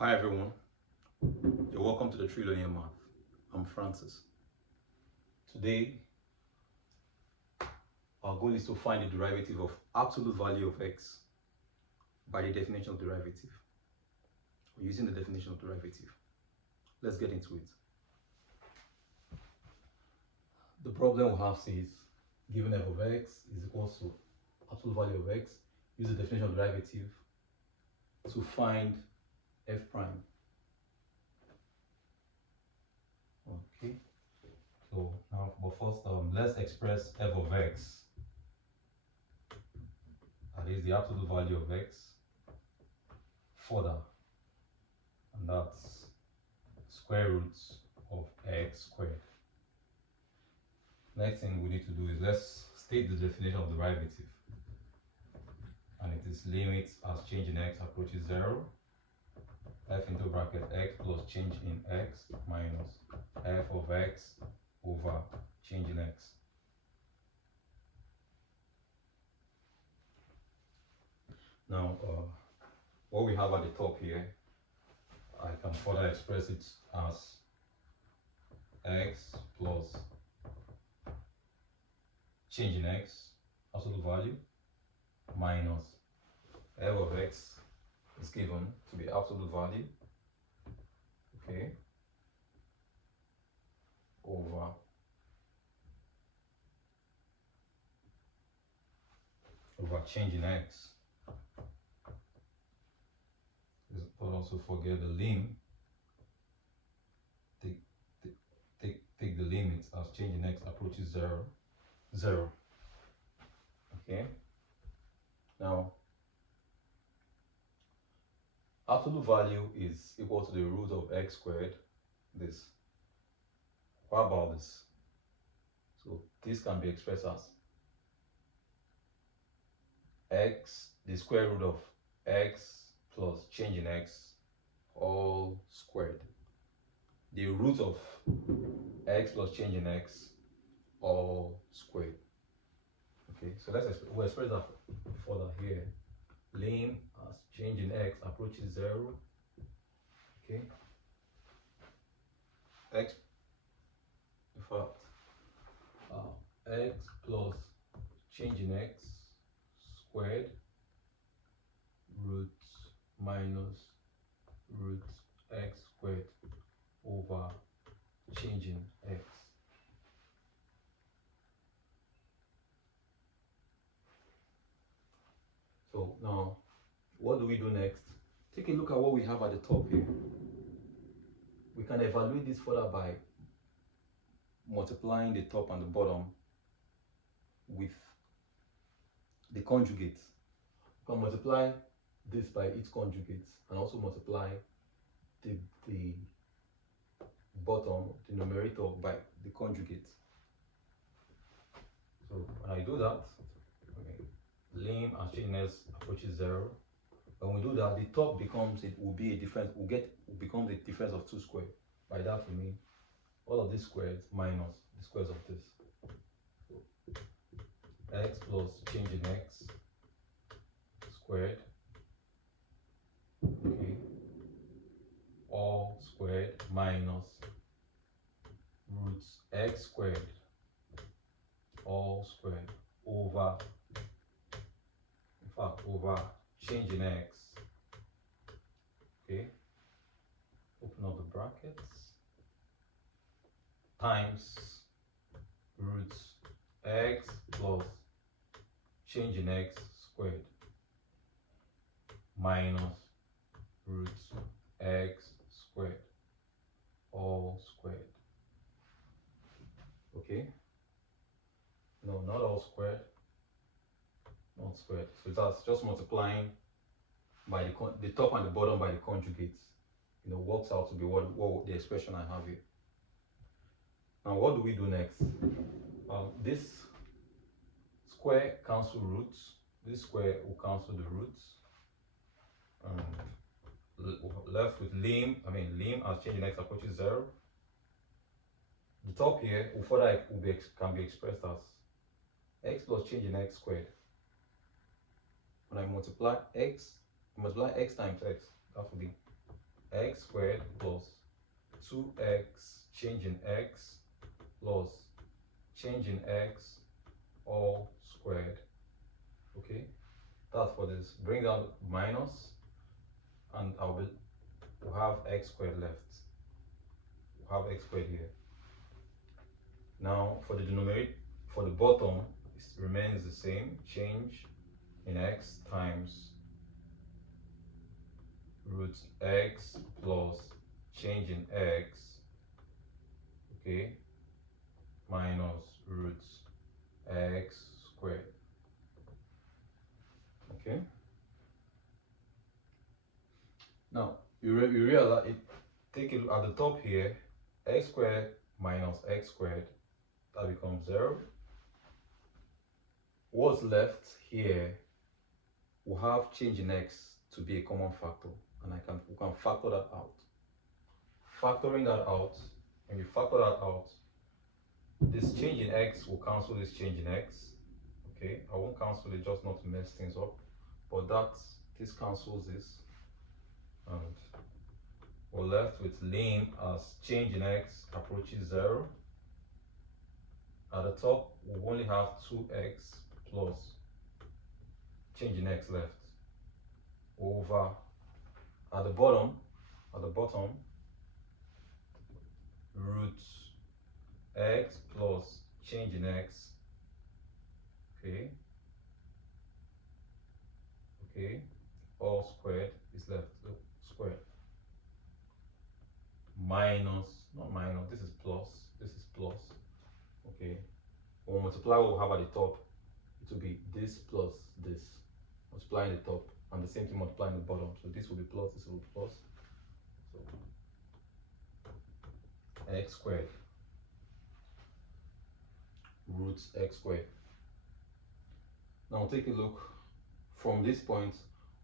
Hi everyone, you're welcome to the Trillionaire Math. I'm Francis. Today, our goal is to find the derivative of absolute value of x by the definition of derivative. We're using the definition of derivative. Let's get into it. The problem we have says, given f of x is equal to absolute value of x, use the definition of derivative to find f prime. Okay, so now, but first, let's express f of x, that is the absolute value of x, further, and that's square roots of x squared. Next thing we need to do is let's state the definition of derivative, and it is limit as change in x approaches 0, f into bracket x plus change in x minus f of x over change in x. Now, what we have at the top here, I can further express it as x plus change in x, absolute value, minus f of x is given to be absolute value, okay, over change in x. Don't also forget the lim. Take the limit as change in x approaches 0. Okay. Now, absolute value is equal to the root of x squared. This. What about this? So this can be expressed as x, the square root of x plus change in x all squared. The root of x plus change in x all squared. Okay, so we'll express that further here. Lim as change in x approaches 0. Okay. X, in fact, x plus change in x squared root minus root x squared over change in x. So now, what do we do next? Take a look at what we have at the top here. We can evaluate this further by multiplying the top and the bottom with the conjugates. You can multiply this by its conjugates and also multiply the bottom, the numerator, by the conjugate. So when I do that, okay, lim as change in x approaches 0. When we do that, the top becomes, it will be a difference, becomes a difference of 2 squared. By that we mean all of these squares minus the squares of this. So x plus change in x squared, okay, all squared minus roots x squared all squared over, in fact, over change in x. Okay, open up the brackets, times roots x plus change in x squared minus roots x squared all squared. Okay, no, not all squared, not squared. So that's just multiplying by the top and the bottom by the conjugates. You know, works out to be what the expression I have here. Now, what do we do next? This square cancel roots. This square will cancel the roots. Left with lim as change in x approaches 0. The top here will further can be expressed as x plus change in x squared. When I multiply x times x, that will be x squared plus 2x change in x plus change in x all squared. Okay, that's for this. Bring down minus, and we'll have x squared left. We'll have x squared here. Now for the denominator, for the bottom, it remains the same. Change in x times root x plus change in x, okay, minus root x squared. Okay. Now you realize it. Take a look at the top here. X squared minus x squared, that becomes 0. What's left here, we'll have change in x to be a common factor, and we can factor that out. Factoring that out, when you factor that out, this change in x will cancel this change in x. Okay, I won't cancel it just not to mess things up, but this cancels this, and we're left with lim as change in x approaches 0. At the top, we only have 2x plus change in x left over at the bottom root x plus change in x, okay, all squared is left, squared, minus, not minus, this is plus, okay. When we multiply what we have at the top, it will be this plus this, multiplying the top, and the same thing multiplying the bottom. So this will be plus, this will be plus. So x squared root x squared. Now take a look. From this point,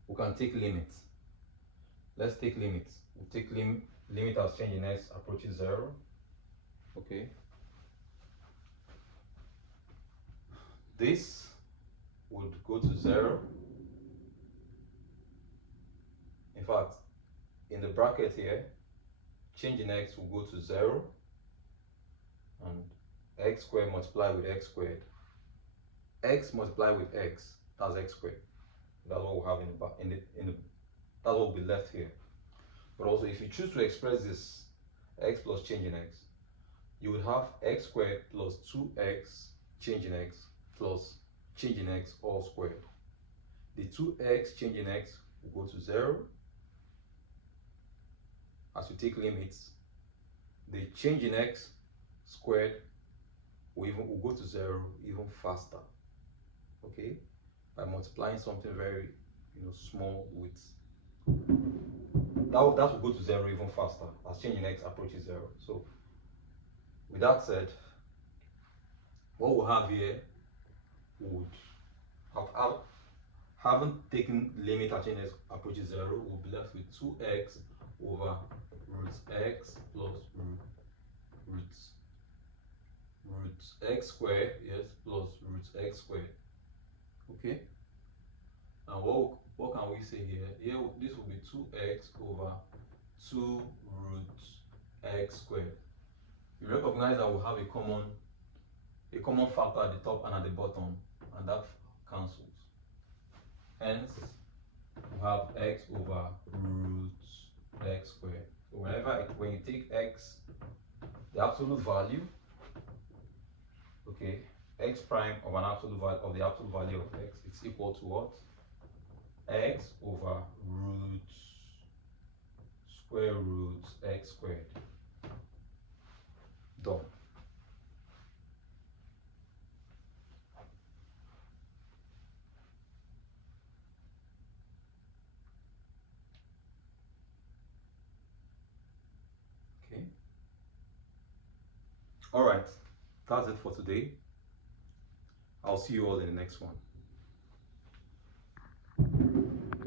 we can take limits. Let's take limits. We'll take limit as change in x approaches 0. Okay. This would go to 0. In fact, in the bracket here, change in x will go to 0, and x squared multiplied with x squared. X multiplied with x, that's x squared. That's what we'll have that's what will be left here. But also, if you choose to express this x plus change in x, you would have x squared plus 2x change in x plus change in x all squared. The 2x change in x will go to 0 as you take limits. The change in x squared will go to 0 even faster, okay, by multiplying something very small with that will go to 0 even faster as change in x approaches 0. So with that said, what we'll have here would have haven't taken limit at change in x approaches 0, we'll be left with 2x over root x plus root x squared, yes, plus root x squared. Okay. And what can we say here? Here this will be 2x over 2 root x squared. You recognize that we have a common factor at the top and at the bottom, and that cancels. Hence, we have x over root x squared. So when you take x, the absolute value, okay, x prime of the absolute value of x, it's equal to what? X over square root x squared. Done. Okay. All right. That's it for today. I'll see you all in the next one.